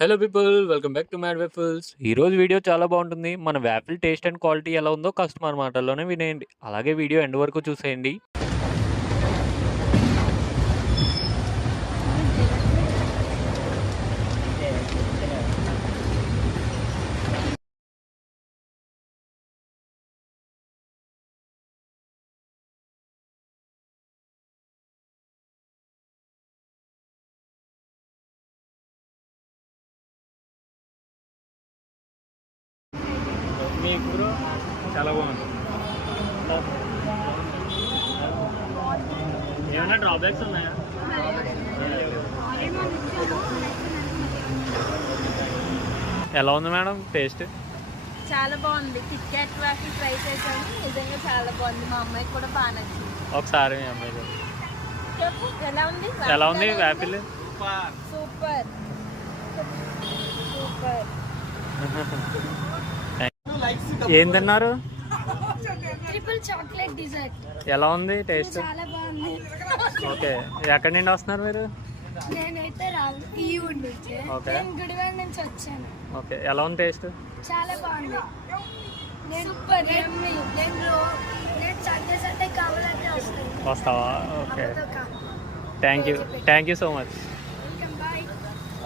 Hello people, welcome back to mad waffles. ఈరోజు video చాలా బాగుంటుంది. మన వేఫిల్ టేస్ట్ అండ్ క్వాలిటీ ఎలా ఉందో కస్టమర్ మాటల్లోనే వినేయండి. అలాగే వీడియో ఎండ్ వరకు చూసేయండి. మీ బ్రో చాలా బాగుంది. ఏమైనా డ్రాబ్యాక్స్ ఉన్నాయా? ఎలా ఉంది మేడం టేస్ట్? చాలా బాగుంది. కిట్ క్యాట్ వాఫిల్ ట్రై చేశాను, నిజంగా చాలా బాగుంది. మా అమ్మాయికి కూడా బాగా నచ్చింది. ఒకసారి మీ అమ్మాయి చెప్పు ఎలా ఉంది? ఎలా ఉంది వేఫిల్? Super super. ఏం తిన్నారు? Triple chocolate dessert. ఎలా ఉంది టేస్ట్? చాలా బాగుంది. ఓకే, ఎక్కడి నుండి వస్తున్నారు మీరు? నేనైతే ఈ ఊరి నుంచి, ఓకే. నేను గుడివాడ నుంచి వచ్చాను. ఓకే, ఎలా ఉంది టేస్ట్? చాలా బాగుంది. సూపర్. నేను సండే కావాలంటే వస్తాను. వస్తావా? Okay, thank you so much.